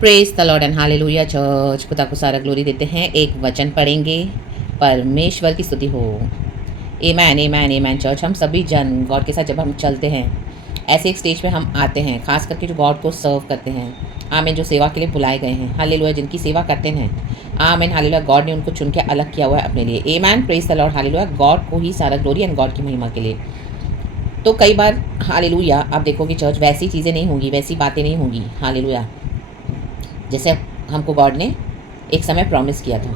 Praise the Lord and hallelujah church. खुदा को सारा ग्लोरी देते हैं। एक वचन पढ़ेंगे, परमेश्वर की स्तुति हो। आमेन आमेन आमेन चर्च। हम सभी जन गॉड के साथ जब हम चलते हैं, ऐसे एक स्टेज पे हम आते हैं, खास करके जो गॉड को सर्व करते हैं, आमेन, जो सेवा के लिए बुलाए गए हैं, हालेलुया, जिनकी सेवा करते हैं, आमेन हालेलुया, गॉड ने उनको चुन के अलग किया हुआ है अपने लिए। Amen, praise the Lord, hallelujah, God को ही सारा ग्लोरी एंड गॉड की महिमा के लिए। तो कई बार हालेलुया आप देखोगे चर्च, वैसी चीज़ें नहीं होंगी, वैसी बातें नहीं होंगी, हालेलुया, जैसे हमको गॉड ने एक समय प्रॉमिस किया था।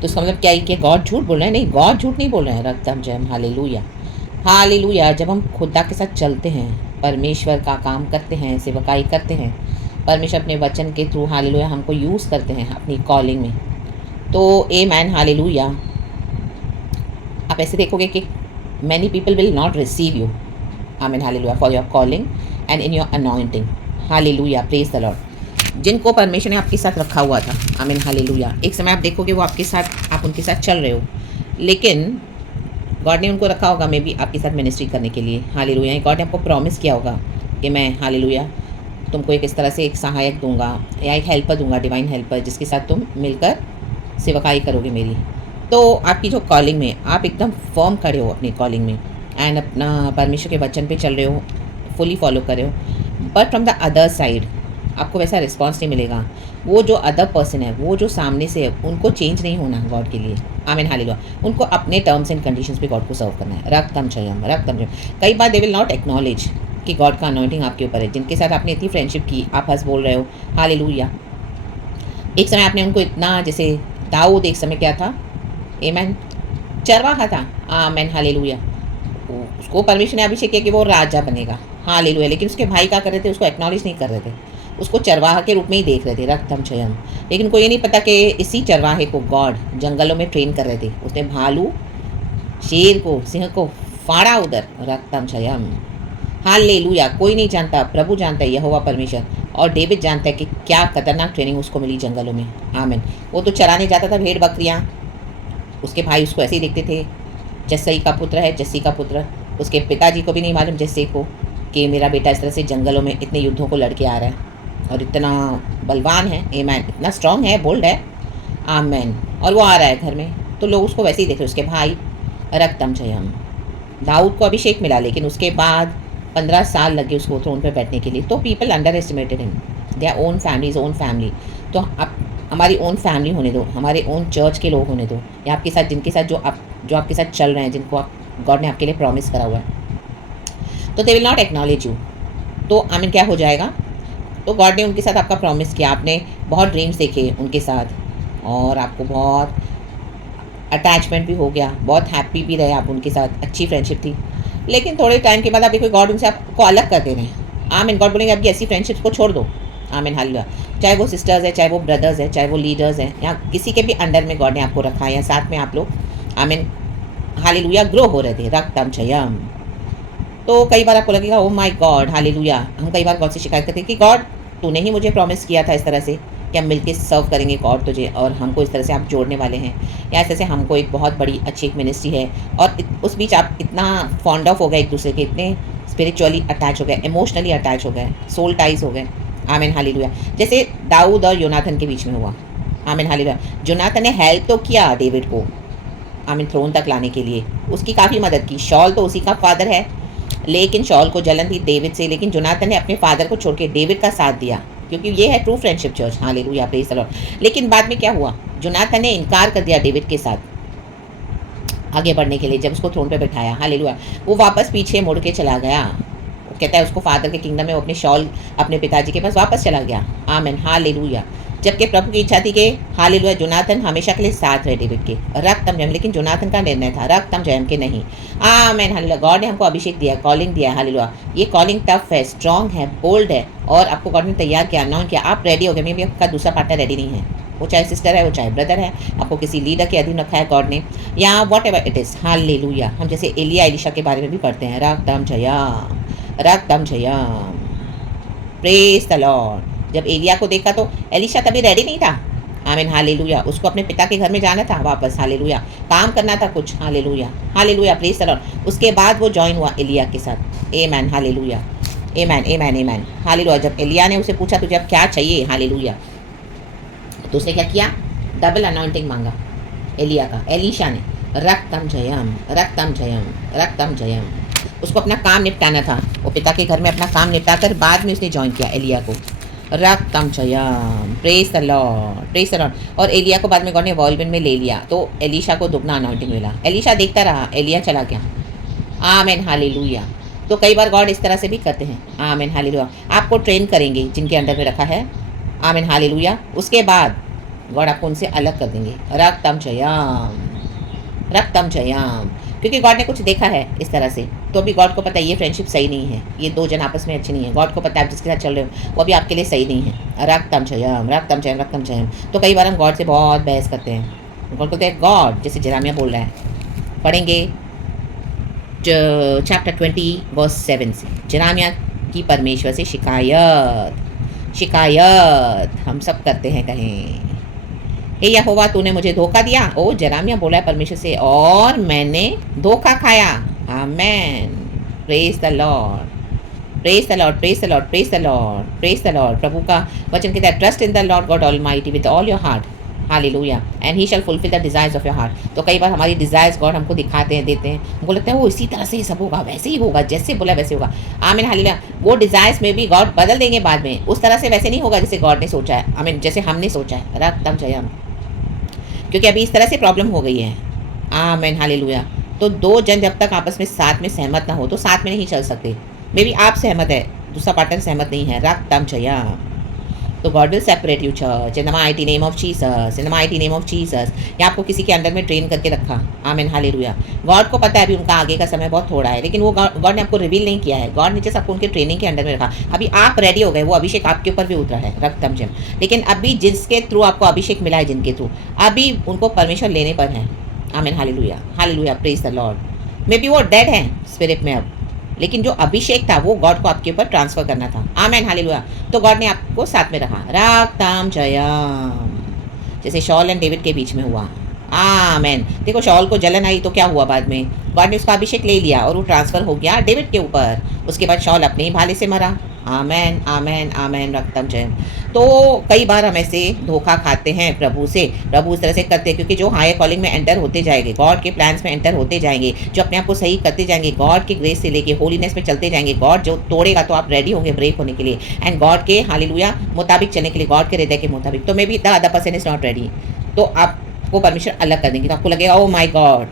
तो इसका मतलब क्या है कि गॉड झूठ बोल रहे हैं? नहीं, गॉड झूठ नहीं बोल रहे हैं। रक्तम जयम, हालेलुया हालेलुया। जब हम खुदा के साथ चलते हैं, परमेश्वर का काम करते हैं, सेवकाई करते हैं, परमेश्वर अपने वचन के थ्रू, हालेलुया, हमको यूज़ करते हैं अपनी कॉलिंग में। तो ए मैन, हालेलुया, आप ऐसे देखोगे कि many people will not receive you, amen hallelujah, for your calling and in your anointing, hallelujah, praise the Lord. जिनको परमेश्वर ने आपके साथ रखा हुआ था, आमीन हालेलुया, एक समय आप देखोगे वो आपके साथ, आप उनके साथ चल रहे हो, लेकिन गॉड ने उनको रखा होगा मे बी आपके साथ मिनिस्ट्री करने के लिए, हालेलुया। गॉड ने आपको प्रॉमिस किया होगा कि मैं, हालेलुया, तुमको एक इस तरह से एक सहायक दूंगा या एक हेल्पर दूंगा, डिवाइन हेल्पर, जिसके साथ तुम मिलकर सेवकाई करोगे मेरी। तो आपकी जो कॉलिंग में आप एकदम फर्म खड़े हो अपनी कॉलिंग में, एंड अपना परमेश्वर के वचन पे चल रहे हो, फुली फॉलो कर रहे हो, but from the other side आपको वैसा रिस्पॉन्स नहीं मिलेगा। वो जो अदर पर्सन है, वो जो सामने से है, उनको चेंज नहीं होना गॉड के लिए, आमीन हालेलुया। उनको अपने टर्म्स एंड कंडीशंस पे गॉड को सर्व करना है। रक्तम चयम, रक्तम चयम। कई बार दे विल नॉट एक्नॉलेज कि गॉड का अनॉइंटिंग आपके ऊपर है, जिनके साथ आपने इतनी फ्रेंडशिप की, आप हंस बोल रहे हो, हालेलुया। एक समय आपने उनको इतना, जैसे दाऊद एक समय क्या था, आमीन, चरवाहा था, आमीन हालेलुया। उसको परमेश्वर ने अभिषेक किया कि वो राजा बनेगा, हालेलुया, लेकिन उसके भाई क्या कर रहे थे, उसको एक्नॉलेज नहीं कर रहे थे, उसको चरवाहा के रूप में ही देख रहे थे, रक्तम चयम। लेकिन उनको ये नहीं पता कि इसी चरवाहे को गॉड जंगलों में ट्रेन कर रहे थे। उसने भालू, शेर को, सिंह को फाड़ा उधर, रक्तम चयम, हालेलुया। कोई नहीं जानता, प्रभु जानता है, यहोवा परमेश्वर, और डेविड जानता है कि क्या खतरनाक ट्रेनिंग उसको मिली जंगलों में, आमीन। वो तो चराने जाता था भेड़ बकरियाँ, उसके भाई उसको ऐसे ही देखते थे, जस्सई का पुत्र है, जस्सी का पुत्र। उसके पिताजी को भी नहीं मालूम जस्से को कि मेरा बेटा इस तरह से जंगलों में इतने युद्धों को लड़के आ रहा है और इतना बलवान है, आमीन, इतना स्ट्रांग है, बोल्ड है, आमीन, और वो आ रहा है घर में। तो लोग उसको वैसे ही देख रहे। उसके भाई, रक्तम जयम। दाऊद को अभिषेक मिला, लेकिन उसके बाद 15 साल लगे उसको थ्रोन पर बैठने के लिए। तो people under estimated him, their own families, own family. तो आप हमारी ओन फैमिली होने दो, हमारे ओन चर्च के लोग होने दो, या आपके साथ, जिनके साथ जो आपके साथ चल रहे हैं, जिनको आप गॉड ने आपके लिए प्रॉमिस करा हुआ है, तो they will not acknowledge you. तो आमीन, क्या हो जाएगा? तो गॉड ने उनके साथ आपका प्रॉमिस किया, आपने बहुत ड्रीम्स देखे उनके साथ, और आपको बहुत अटैचमेंट भी हो गया, बहुत हैप्पी भी रहे आप उनके साथ, अच्छी फ्रेंडशिप थी। लेकिन थोड़े टाइम के बाद आप देखो गॉड उनसे आपको अलग कर दे रहे हैं, आमीन। गॉड बोलेंगे आपकी ऐसी फ्रेंडशिप्स को छोड़ दो, आमीन हालेलुया। चाहे वो सिस्टर्स है, चाहे वो ब्रदर्स है, चाहे वो लीडर्स हैं, या किसी के भी अंडर में गॉड ने आपको रखा है, या साथ में आप लोग, आमीन हालेलुया, ग्रो हो रहे थे, रक्तम चयम। तो कई बार आपको लगेगा, ओ माय गॉड, हालेलुया, हम कई बार गॉड से शिकायत करते हैं कि गॉड, तूने ही मुझे प्रॉमिस किया था इस तरह से कि हम मिलके सर्व करेंगे गॉड तुझे, और हमको इस तरह से आप जोड़ने वाले हैं, या ऐसे से हमको एक बहुत बड़ी अच्छी एक मिनिस्ट्री है, और उस बीच आप इतना फॉन्ड ऑफ हो गए एक दूसरे के, इतने स्पिरिचुअली अटैच हो गए, इमोशनली अटैच हो गए, सोल टाइज हो गए, आमीन हालेलुया। जैसे दाऊद और योनाथन के बीच में हुआ, आमीन हालेलुया। योनाथन ने हेल्प तो किया डेविड को, आमीन, थ्रोन तक लाने के लिए उसकी काफ़ी मदद की। शॉल तो उसी का फादर है, लेकिन शॉल को जलन थी डेविड से, लेकिन जोनाथन ने अपने फादर को छोड़ के डेविड का साथ दिया, क्योंकि ये है true friendship church, hallelujah, praise the Lord. लेकिन बाद में क्या हुआ? जोनाथन ने इनकार कर दिया डेविड के साथ आगे बढ़ने के लिए, जब उसको थ्रोन पे बैठाया, हालेलुया, वो वापस पीछे मुड़ के चला गया। वो कहता है उसको फादर के किंगडम में वो अपने शॉल, अपने पिताजी के पास वापस चला गया, आमीन हालेलुया। जबकि प्रभु की इच्छा थी कि हालेलुया जोनाथन हमेशा के लिए साथ रहे डेविड के, रक्तम जयम। लेकिन जोनाथन का निर्णय था, रक्तम जयम के नहीं, आमीन हालेलुया। गॉड ने हमको अभिषेक दिया, कॉलिंग दिया, हालेलुया। ये कॉलिंग टफ है, स्ट्रांग है, बोल्ड है, और आपको गॉड ने तैयार किया, अनाउंस किया, आप रेडी हो गए। मे भी आपका दूसरा पार्टनर रेडी नहीं है, वो चाहे सिस्टर है, वो चाहे ब्रदर है, आपको किसी लीडर के अधीन रखा है गॉड ने, या what ever it is, hallelujah. हम जैसे एलिया एलिशा के बारे में भी पढ़ते हैं, रक्तम जयम, रक्तम जयम, प्रेज द लॉर्ड। जब एलिया को देखा तो एलिशा तभी रेडी नहीं था, आमीन हालेलुया। उसको अपने पिता के घर में जाना था वापस, हालेलुया, काम करना था कुछ, hallelujah, hallelujah, praise the Lord. उसके बाद वो ज्वाइन हुआ एलिया के साथ, आमीन हालेलुया। आमेन, आमेन, आमेन। हालेलुया। जब एलिया ने उसे पूछा तुझे अब क्या चाहिए, हालेलुया, तो उसने क्या किया, डबल अनॉइंटिंग मांगा एलिया का, एलीशा ने। रक्तम जयम, रक्तम जयम, रक्तम जयम। उसको अपना काम निपटाना था, वो पिता के घर में अपना काम निपटा कर बाद में उसने ज्वाइन किया एलिया को। रक्तम जयम, praise the Lord, praise the Lord. और एलिया को बाद में गॉड ने वॉल्विन में ले लिया, तो एलीशा को दुगना अनॉइंटिंग मिला। एलीशा देखता रहा, एलिया चला गया। आमेन, हालेलुया। तो कई बार गॉड इस तरह से भी करते हैं। आमेन, हालेलुया। आपको ट्रेन करेंगे जिनके अंडर में रखा है। Amen, hallelujah. उसके बाद गॉड आपको उनसे अलग कर देंगे। रक्तम जयम, रक्तम जयम। क्योंकि गॉड ने कुछ देखा है इस तरह से, तो अभी गॉड को पता है ये फ्रेंडशिप सही नहीं है, ये दो जन आपस में अच्छे नहीं है। गॉड को पता है आप जिसके साथ चल रहे हो वो भी आपके लिए सही नहीं है। रक्तम जयम, रक्तम जयम, रक्तम जयम। तो कई बार हम गॉड से बहुत बहस करते हैं। गॉड बोलते हैं गॉड, जैसे जरामिया बोल रहा है, पढ़ेंगे चैप्टर 20 वर्स 7 से। जरामिया की परमेश्वर से शिकायत, शिकायत हम सब करते हैं कहें, हे यहोवा तूने मुझे धोखा दिया। ओ जरामिया बोला है परमेश्वर से, और मैंने धोखा खाया। Amen, praise the Lord, praise the Lord, praise the Lord, praise the Lord, praise the Lord. प्रभु का वचन कहता है trust in the Lord God almighty with all your heart, hallelujah, and he shall fulfil the desires of your heart. तो कई बार हमारी desires God हमको दिखाते हैं, देते हैं, हमको लगता है वो इसी तरह से ही सब होगा, वैसे ही होगा, जैसे बोला वैसे होगा। आमीन, हालेलुया। वो डिजायर्स में भी गॉड बदल देंगे बाद में, उस तरह से वैसे नहीं होगा जैसे गॉड ने सोचा है, आमीन, जैसे हमने सोचा है। रक्तम जयम। क्योंकि अभी इस तरह से प्रॉब्लम हो गई है। आमीन, हालेलुया। तो दो जन जब तक आपस में साथ में सहमत ना हो तो साथ में नहीं चल सकते। मे बी आप सहमत है, दूसरा पार्टनर सहमत नहीं है। रक्तम जयम। तो God will separate you church in the mighty name of Jesus, in the mighty name of Jesus. या आपको किसी के अंडर में ट्रेन करके रखा। आमीन, हालेलुया। गॉड को पता है अभी उनका आगे का समय बहुत थोड़ा है, लेकिन वो गॉड ने आपको रिवील नहीं किया है। गॉड ने जैसे आपको उनके ट्रेनिंग के अंडर में रखा, अभी आप रेडी हो गए, वो अभिषेक आपके ऊपर भी उतरा है, रक्तम जम। लेकिन अभी जिसके थ्रू आपको अभिषेक मिला है, जिनके थ्रू अभी उनको परमेश्वर लेने पर है। आमीन, hallelujah, hallelujah, praise the Lord. May be वो डेड है स्पिरिट में अब, लेकिन जो अभिषेक था वो गॉड को आपके ऊपर ट्रांसफर करना था। आमेन, हालेलुया। तो गॉड ने आपको साथ में रखा। रक्तम जयम, जैसे शॉल एंड डेविड के बीच में हुआ। आमेन। देखो शॉल को जलन आई तो क्या हुआ, बाद में गॉड ने उसका अभिषेक ले लिया और वो ट्रांसफर हो गया डेविड के ऊपर। उसके बाद शॉल अपने ही भाले से मरा। आमेन, आमेन, आमेन, रक्तम जयम। तो कई बार हम ऐसे धोखा खाते हैं प्रभु से। प्रभु इस तरह से करते हैं क्योंकि जो हायर कॉलिंग में एंटर होते जाएंगे, गॉड के प्लान्स में एंटर होते जाएंगे, जो अपने आप को सही करते जाएंगे, गॉड के ग्रेस से लेके होलीनेस में चलते जाएंगे, गॉड जो तोड़ेगा तो आप रेडी होंगे ब्रेक होने के लिए एंड गॉड के हालेलुया मुताबिक चलने के लिए, गॉड के हृदय के मुताबिक। तो may be the other person is not ready, तो आपको परमेश्वर अलग कर देंगे। तो आपको लगेगा ओ माई गॉड,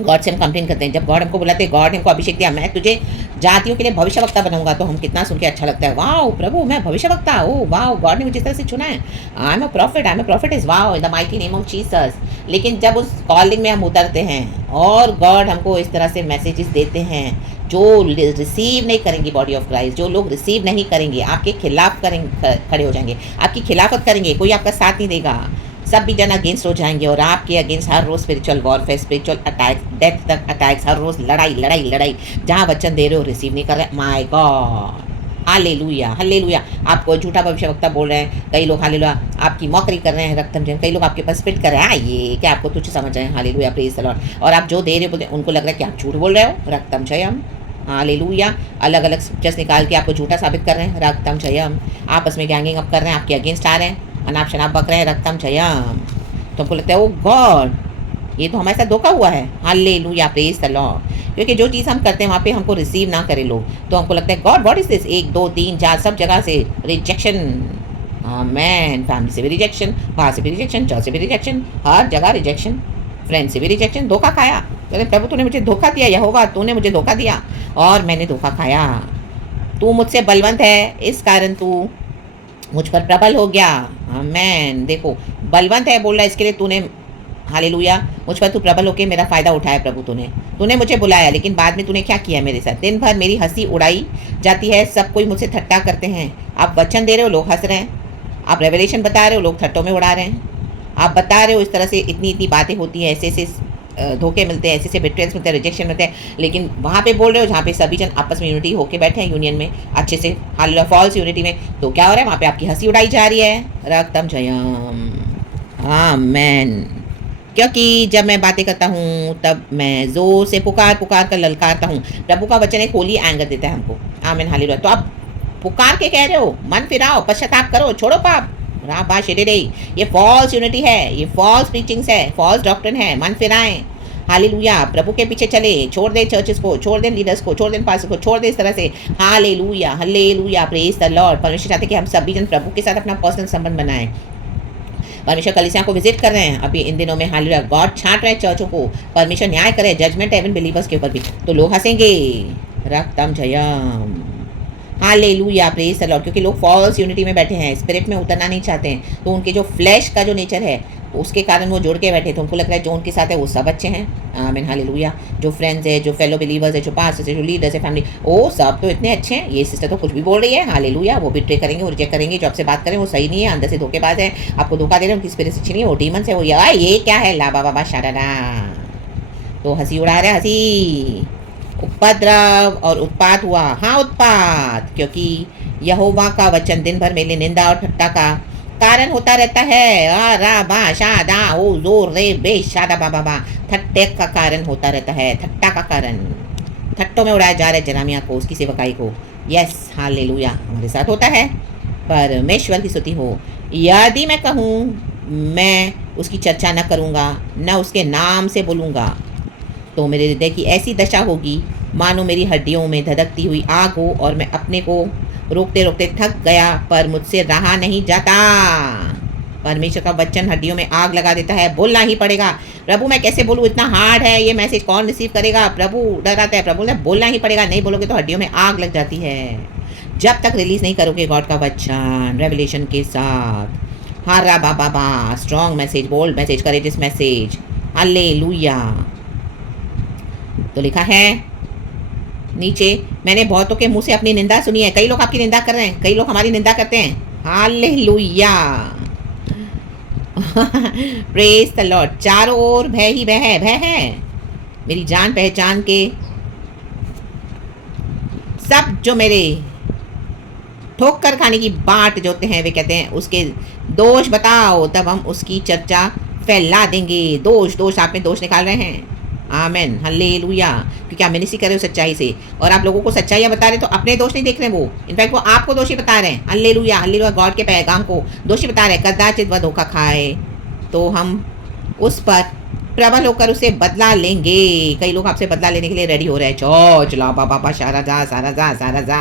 गॉड से हम कंप्लेन करते हैं। जब गॉड हमको बुलाते हैं, गॉड ने हमको अभिषेक दिया, मैं तुझे जातियों के लिए भविष्यवक्ता बनाऊंगा, तो हम कितना सुन के अच्छा लगता है, वाओ प्रभु मैं भविष्यवक्ता, ओ वाओ गॉड ने मुझे इस तरह से चुना है, I am a profit, I am a profit is wow in the mighty name of Jesus. लेकिन जब उस कॉलिंग में हम उतरते हैं और गॉड हमको इस तरह से मैसेजेस देते हैं जो रिसीव नहीं करेंगे बॉडी ऑफ क्राइस्ट, जो लोग रिसीव नहीं करेंगे आपके खिलाफ करेंगे, खड़े हो जाएंगे, आपकी खिलाफत करेंगे, कोई आपका साथ नहीं देगा, सब भी जन अगेंस्ट हो जाएंगे और आपके अगेंस्ट हर रोज spiritual warfare, spiritual attacks, death तक अटैक्स, हर रोज लड़ाई लड़ाई लड़ाई। जहाँ वचन दे रहे हो रिसीव नहीं कर रहे, माय गॉड, हालेलुया, हालेलुया। आप कोई झूठा भविष्यवक्ता बोल रहे हैं, कई लोग हालेलुया आपकी मौकरी कर रहे हैं, रक्तम जयम, कई लोग आपके पास स्पिट कर रहे हैं, ये क्या आपको तुझे समझ रहे हैं, हालेलुया, प्रेज द लॉर्ड। और आप जो दे रहे हो बोलते उनको लग रहा है कि आप झूठ बोल रहे हो, रक्तम जयम, हालेलुया। अलग अलग स्क्रिप्चर्स निकाल के आपको झूठा साबित कर रहे हैं, रक्तम जयम। आपस में गैंगिंग अप कर रहे हैं, आपके अगेंस्ट आ रहे हैं, अनाप शनाप बक रहे हैं, रक्तम जयम। तो हमको लगता है ओ गॉड ये तो हमारे साथ धोखा हुआ है, हालेलुया, प्रेज द लॉर्ड। क्योंकि जो चीज़ हम करते हैं वहाँ पे हमको रिसीव ना करें लोग, तो हमको लगता है गॉड व्हाट इज दिस, 1 2 3 4 सब जगह से रिजेक्शन। आमेन। फैमिली से भी रिजेक्शन, वहाँ से भी रिजेक्शन, चर्च से भी रिजेक्शन, हर जगह रिजेक्शन, फ्रेंड से भी रिजेक्शन, धोखा खाया। अरे प्रभु तूने मुझे धोखा दिया, यहोवा तूने मुझे धोखा दिया और मैंने धोखा खाया। तू मुझसे बलवंत है, इस कारण तू मुझ पर प्रबल हो गया। आमेन। देखो बलवंत है बोल रहा है, इसके लिए तूने हालेलुया मुझ पर तू प्रबल होकर मेरा फ़ायदा उठाया प्रभु। तूने मुझे बुलाया, लेकिन बाद में तूने क्या किया मेरे साथ, दिन भर मेरी हंसी उड़ाई जाती है, सब कोई मुझसे ठट्टा करते हैं। आप वचन दे रहे हो, लोग हंस रहे हैं, आप रेवलेशन बता रहे हो, लोग ठट्टों में उड़ा रहे हैं, आप बता रहे हो इस तरह से इतनी इतनी बातें होती हैं, ऐसे ऐसे धोखे मिलते हैं, ऐसे ऐसे बिट्रेल्स मिलते हैं, रिजेक्शन मिलते हैं, लेकिन वहाँ पे बोल रहे हो जहाँ पे सभी जन आपस में यूनिटी होके बैठे हैं, यूनियन में अच्छे से, हाल फॉल्स यूनिटी में, तो क्या हो रहा है वहाँ पे आपकी हंसी उड़ाई जा रही है, रक्तम जयम। आमेन। क्योंकि जब मैं बातें करता हूँ तब मैं जोर से पुकार पुकार कर ललकारता हूँ। प्रभु का वचन एक होली एंगर देता है हमको। आमीन हालेलुया। तो आप पुकार के कह रहे हो, मन फिराओ, पश्चाताप करो, छोड़ो पाप। राबा शेडेडे, ये फॉल्स यूनिटी है, ये फॉल्स प्रीचिंग्स है, फॉल्स डॉक्ट्रिन है। मन फिराएं, हालेलुया। प्रभु के पीछे चले, छोड़ दे चर्चेस को, छोड़ दे लीडर्स को, छोड़ दे पास्टर को, छोड़ दे इस तरह से। Hallelujah hallelujah, praise the Lord. परमेश्वर चाहते कि हम सभी जन प्रभु के साथ अपना पर्सनल संबंध बनाएं। परमेश्वर कलीसिया को विजिट कर रहे हैं अभी इन दिनों में, हालेलुया। गॉड छांट रहे हैं चर्चों को, परमेश्वर न्याय करे, जजमेंट एवन बिलीवर्स के ऊपर भी। तो लोग हंसेंगे, रक्तम Jayam, hallelujah, praise the Lord. क्योंकि लोग फॉल्स यूनिटी में बैठे हैं, स्पिरिट में उतरना नहीं चाहते हैं, तो उनके जो फ्लैश का जो नेचर है उसके कारण वो जुड़ के बैठे थे। उनको लग रहा है जो उनके साथ है वो सब अच्छे हैं। आमीन हालेलुया। जो फ्रेंड्स है, जो फेलो बिलीवर्स है, जो पास्टर्स है, जो लीडर्स है, फैमिली, ओ सब तो इतने अच्छे हैं। ये सिस्टर तो कुछ भी बोल रही है, हालेलुया। वो बिट्रे करेंगे, वो रिजेक्ट करेंगे, जो आपसे बात करें वो सही नहीं है, अंदर से धोखेबाज है, आपको धोखा दे रहे हैं, उनकी स्पिरिट अच्छी नहीं है, वो डीमंस है, वो ये क्या है, लाबा बाबा शारारा। तो हंसी उड़ा रहे, हंसी। उपद्रव और उत्पात हुआ, हाँ उत्पात, क्योंकि यहोवा का वचन दिन भर मेरे निंदा और ठट्टा का कारण होता रहता है। रा बा शादा ओ जोर रे बे शादा बाबा बा, ठट्टे का कारण होता रहता है, ठट्टा का कारण, ठट्टों में उड़ाया जा रहा है जरामिया को, उसकी सेवकाई को। यस हालेलुया, हमारे साथ होता है। परमेश्वर की स्तुति हो। यदि मैं कहूँ मैं उसकी चर्चा न करूँगा, न उसके नाम से बोलूँगा, तो मेरे हृदय की ऐसी दशा होगी मानो मेरी हड्डियों में धधकती हुई आग हो, और मैं अपने को रोकते रोकते थक गया, पर मुझसे रहा नहीं जाता। परमेश्वर का वचन हड्डियों में आग लगा देता है, बोलना ही पड़ेगा। प्रभु मैं कैसे बोलूँ, इतना हार्ड है ये मैसेज, कौन रिसीव करेगा। प्रभु डराता है, प्रभु ने बोलना ही पड़ेगा, नहीं बोलोगे तो हड्डियों में आग लग जाती है। जब तक रिलीज नहीं करोगे गॉड का वचन रेवलेशन के साथ। हारा बाबा बा, strong message, bold message, courageous message, hallelujah. तो लिखा है नीचे, मैंने बहुतों के मुंह से अपनी निंदा सुनी है। कई लोग आपकी निंदा कर रहे हैं, कई लोग हमारी निंदा करते हैं, हालेलुया। Praise the Lord. चारों ओर भय ही भय है, भय है। मेरी जान पहचान के सब जो मेरे ठोकर खाने की बाट जोते हैं, वे कहते हैं उसके दोष बताओ, तब हम उसकी चर्चा फैला देंगे। दोष, दोष, आप में दोष निकाल रहे हैं। Amen hallelujah. क्योंकि आप मिनिस्ट्री कर रहे हो सच्चाई से, और आप लोगों को सच्चाइयाँ बता रहे हैं, तो अपने दोष नहीं देख रहे वो, इनफैक्ट वो आपको दोषी बता रहे हैं। हालेलुया हालेलुया, गॉड के पैगाम को दोषी बता रहे हैं। कदाचित वह धोखा खाए तो हम उस पर प्रबल होकर उसे बदला लेंगे। कई लोग आपसे बदला लेने के लिए रेडी हो रहे हैं। चला बाबा सारा जा सारा जा सारा जा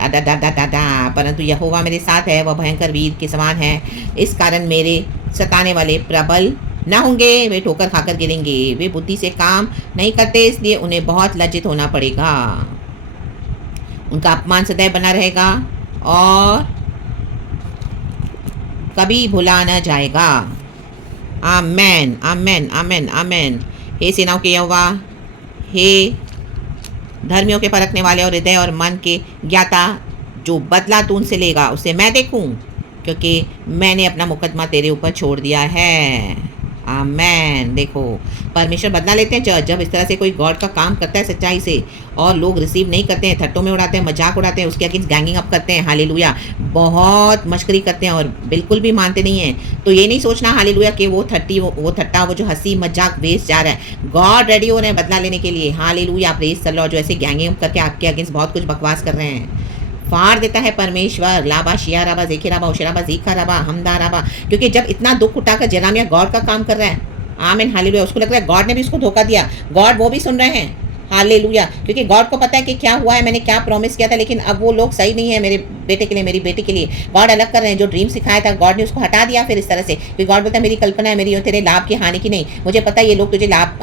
दा दा दा दा दा। परंतु यहोवा मेरे साथ है, वह भयंकर वीर के समान है, इस कारण मेरे सताने वाले प्रबल ना होंगे, वे ठोकर खाकर गिरेंगे। वे बुद्धि से काम नहीं करते, इसलिए उन्हें बहुत लज्जित होना पड़ेगा। उनका अपमान सदैव बना रहेगा और कभी भुला न जाएगा। आमेन आमेन आमेन आमेन। हे सेनाओं के यहोवा, हे धर्मियों के परखने वाले और हृदय और मन के ज्ञाता, जो बदला तू उनसे लेगा उसे मैं देखूं, क्योंकि मैंने अपना मुकदमा तेरे ऊपर छोड़ दिया है। आमेन। देखो परमेश्वर बदला लेते हैं जब इस तरह से कोई गॉड का काम करता है सच्चाई से, और लोग रिसीव नहीं करते हैं, थट्टों में उड़ाते हैं, मजाक उड़ाते हैं, उसके अगेंस्ट गैंगिंग अप करते हैं। हालेलुया, बहुत मश्करी करते हैं और बिल्कुल भी मानते नहीं हैं। तो ये नहीं सोचना हालेलुया कि वो थट्टा, वो जो हंसी मजाक वेस्ट जा रहा है। गॉड रेडी हो रहे हैं बदला लेने के लिए। Hallelujah, praise the Lord. जो ऐसे गैंगिंग अप करके आपके अगेंस्ट बहुत कुछ बकवास कर रहे हैं, फाड़ देता है परमेश्वर। लाबा शिया राबा जेखे राबा ओशे राबा जीखा राबा हमदा राबा। क्योंकि जब इतना दुख उठाकर जरामिया गॉड का काम कर रहा है, आमीन हालेलुया, उसको लग रहा है गॉड ने भी उसको धोखा दिया, गॉड वो भी सुन रहे हैं। हालेलुया, क्योंकि गॉड को पता है कि क्या हुआ है, मैंने क्या प्रॉमिस किया था, लेकिन अब वो लोग सही नहीं है मेरे बेटे के लिए, मेरी बेटी के लिए। गॉड अलग कर रहे हैं। जो ड्रीम सिखाया था गॉड ने उसको हटा दिया फिर इस तरह से। क्योंकि गॉड बोलता है मेरी कल्पना है, मेरी तेरे लाभ की हानि की नहीं। मुझे पता है ये लोग तुझे लाभ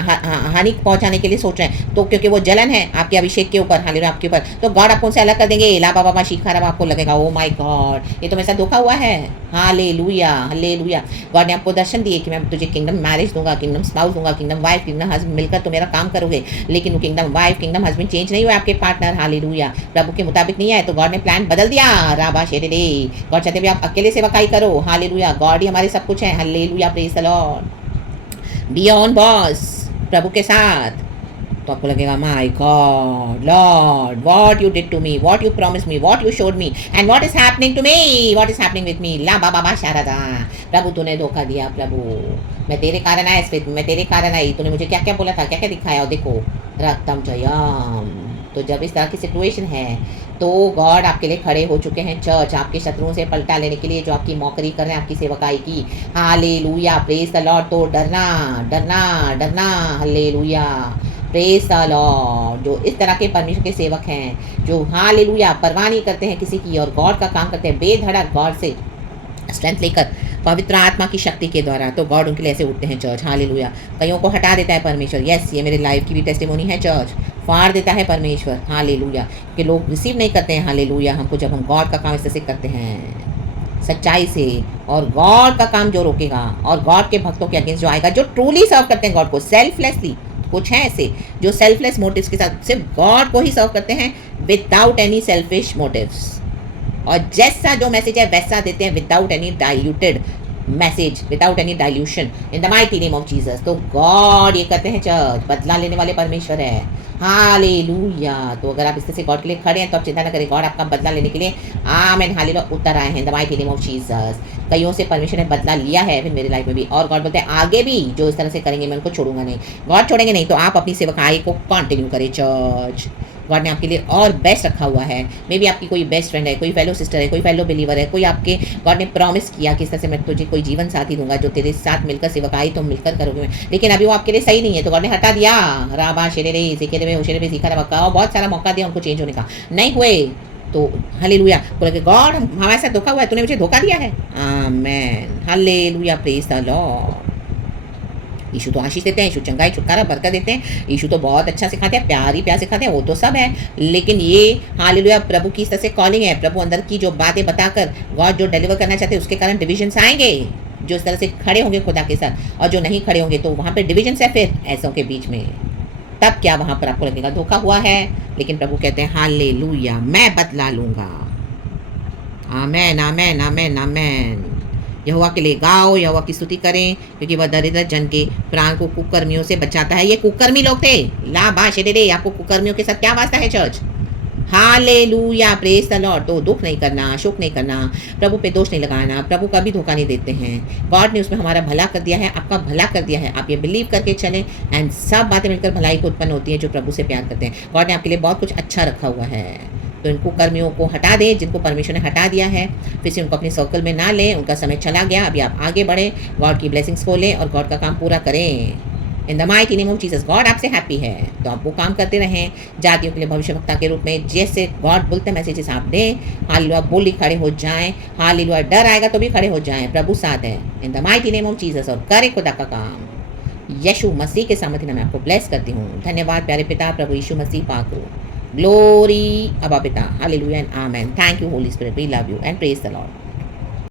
हानि पहुंचाने के लिए सोच रहे हैं, तो क्योंकि वो जलन है आपके अभिषेक के ऊपर, हालेलुया आपके ऊपर, तो गॉड आपको उनसे अलग कर देंगे। लाबा बाबा शीखा रहा, आपको लगेगा ओ माय गॉड, ये तो मेरे साथ धोखा हुआ है। Hallelujah hallelujah. गॉड ने आपको दर्शन दिए कि मैं तुझे किंगडम मैरिज दूंगा, किंगडम स्पाउस दूंगा, किंगडम वाइफ, किंगडम हस्बैंड, मिलकर तो मेरा काम करोगे। लेकिन वो kingdom wife, kingdom husband change नहीं हुआ आपके पार्टनर। हालेलुया, प्रभु के मुताबिक नहीं आए, तो गॉड ने प्लान बदल दिया। राबा शेरे, गॉड चाहते भी आप अकेले सेवकाई करो। हालेलुया, गॉड ही हमारे सब कुछ है। Hallelujah, praise the Lord. Be on boss प्रभु के साथ, तो आपको लगेगा my God Lord, what you did to me, what you promise me, what you showed me, and what is happening to me, what is happening with me. ला बाबा शारदा, प्रभु तूने धोखा दिया। प्रभु मैं तेरे कारण आया, मैं तेरे कारण आई, तूने मुझे क्या क्या बोला था, क्या क्या दिखाया, और देखो रक्तम जयम। तो जब इस तरह की सिचुएशन है तो गॉड आपके लिए खड़े हो चुके हैं चर्च, आपके शत्रुओं से पलटा लेने के लिए, जो आपकी मौकरी कर रहे हैं आपकी सेवकाई की। Hallelujah, praise the Lord. तो डरना डरना डरना, हालेलुया, प्रेज द लॉर्ड। जो इस तरह के परमेश्वर के सेवक हैं, जो हालेलुया परवाह नहीं करते हैं किसी की और गॉड का काम करते हैं बेधड़क गॉड से स्ट्रेंथ लेकर पवित्र आत्मा की शक्ति के द्वारा, तो गॉड उनके लिए ऐसे उठते हैं चर्च। हालेलुया, कईयों को हटा देता है परमेश्वर। यस, ये मेरे लाइफ की भी टेस्टिमोनी है चर्च। फाड़ देता है परमेश्वर। हालेलुया, कि लोग रिसीव नहीं करते हैं हालेलुया हमको, जब हम गॉड का काम इस तरह से करते हैं सच्चाई से। और गॉड का काम जो रोकेगा और गॉड के भक्तों के अगेंस्ट जो आएगा, जो ट्रूली सर्व करते हैं गॉड को सेल्फलेसली, कुछ हैं ऐसे जो सेल्फलेस मोटिव्स के साथ सिर्फ गॉड को ही सर्व करते हैं विदाउट एनी सेल्फिश मोटिव्स, और जैसा जो मैसेज है वैसा देते हैं without any diluted message, without any dilution, in the mighty name of Jesus. तो गॉड ये करते हैं चर्च, बदला लेने वाले परमेश्वर है। हालेलुया। तो अगर आप इस तरह से गॉड के लिए खड़े हैं तो आप चिंता न करें, गॉड आपका बदला लेने के लिए आमेन हालेलुया उतर आए हैं the mighty name of Jesus. कईयों से परमेश्वर ने बदला लिया है फिर मेरी लाइफ में भी, और गॉड बोलते हैं आगे भी जो इस तरह से करेंगे मैं उनको छोड़ूंगा नहीं। गॉड छोड़ेंगे नहीं, तो आप अपनी सेवकाई को कंटिन्यू करें चर्च। गॉड ने आपके लिए और बेस्ट रखा हुआ है। मे बी आपकी कोई बेस्ट फ्रेंड है, कोई फेलो सिस्टर है, कोई फेलो बिलीवर है, कोई आपके गॉड ने प्रॉमिस किया कि इस तरह से मैं तुझे कोई जीवन साथी दूंगा जो तेरे साथ मिलकर सेवकाई तो मिलकर करोगे, लेकिन अभी वो आपके लिए सही नहीं है, तो गॉड ने हटा दिया। राबा शेरे रे सीखे में उशेरे में सीखा रखा, और बहुत सारा मौका दिया उनको चेंज होने का, नहीं हुए। तो हालेलुया बोले कि गॉड हमारे साथ धोखा हुआ है, तूने मुझे धोखा दिया है। Amen hallelujah, praise the Lord. यीशु तो आशीष देते हैं, यीशु चंगाई छुटकारा बरकत देते हैं, यीशु तो बहुत अच्छा सिखाते हैं, प्यार ही प्यार सिखाते हैं, वो तो सब है। लेकिन ये हालेलुया प्रभु की इस तरह से कॉलिंग है, प्रभु अंदर की जो बातें बताकर गॉड जो डिलीवर करना चाहते हैं उसके कारण डिविजन्स आएंगे। जो इस तरह से खड़े होंगे खुदा के साथ और जो नहीं खड़े होंगे तो वहाँ पर डिविजन्स है फिर ऐसों के बीच में। तब क्या वहाँ पर आपको लगेगा धोखा हुआ है, लेकिन प्रभु कहते हैं हालेलुया मैं बदला लूँगा। आमेन आमेन आमेन आमेन। यहोवा के लिए गाओ, यहोवा की स्तुति करें, क्योंकि वह दरिद्र जन के प्राण को कुकर्मियों से बचाता है। ये कुकर्मी लोग थे, ला बा शेरे, आपको कुकर्मियों के साथ क्या वास्ता है church. Hallelujah, praise the Lord. तो दुख नहीं करना, शोक नहीं करना, प्रभु पे दोष नहीं लगाना, प्रभु कभी धोखा नहीं देते हैं। गॉड ने उसमें हमारा भला कर दिया है, आपका भला कर दिया है, आप ये बिलीव करके चलें एंड सब बातें मिलकर भलाई को उत्पन्न होती है जो प्रभु से प्यार करते हैं। गॉड ने आपके लिए बहुत कुछ अच्छा रखा हुआ है, तो इनको कर्मियों को हटा दें जिनको परमेश्वर ने हटा दिया है, फिर से उनको अपने सर्कल में ना लें, उनका समय चला गया। अभी आप आगे बढ़ें, गॉड की ब्लेसिंग्स को लें और गॉड का काम पूरा करें in the mighty name of Jesus. God आपसे हैप्पी है, तो आप वो काम करते रहें जातियों के लिए भविष्यवक्ता के रूप में, जैसे गॉड बोलते हैं मैसेजेस आप दें। हालेलुया बोली खड़े हो जाएं, हालेलुया डर आएगा तो भी खड़े हो जाएं, प्रभु साथ है in the mighty name of Jesus, और करें खुदा का काम। यीशु मसीह के सामर्थ्य में मैं आपको ब्लेस करती हूँ। धन्यवाद प्यारे पिता प्रभु यीशु मसीह पाक रो। Glory, Abba Pita. Hallelujah and Amen. Thank you, Holy Spirit. We love you and praise the Lord.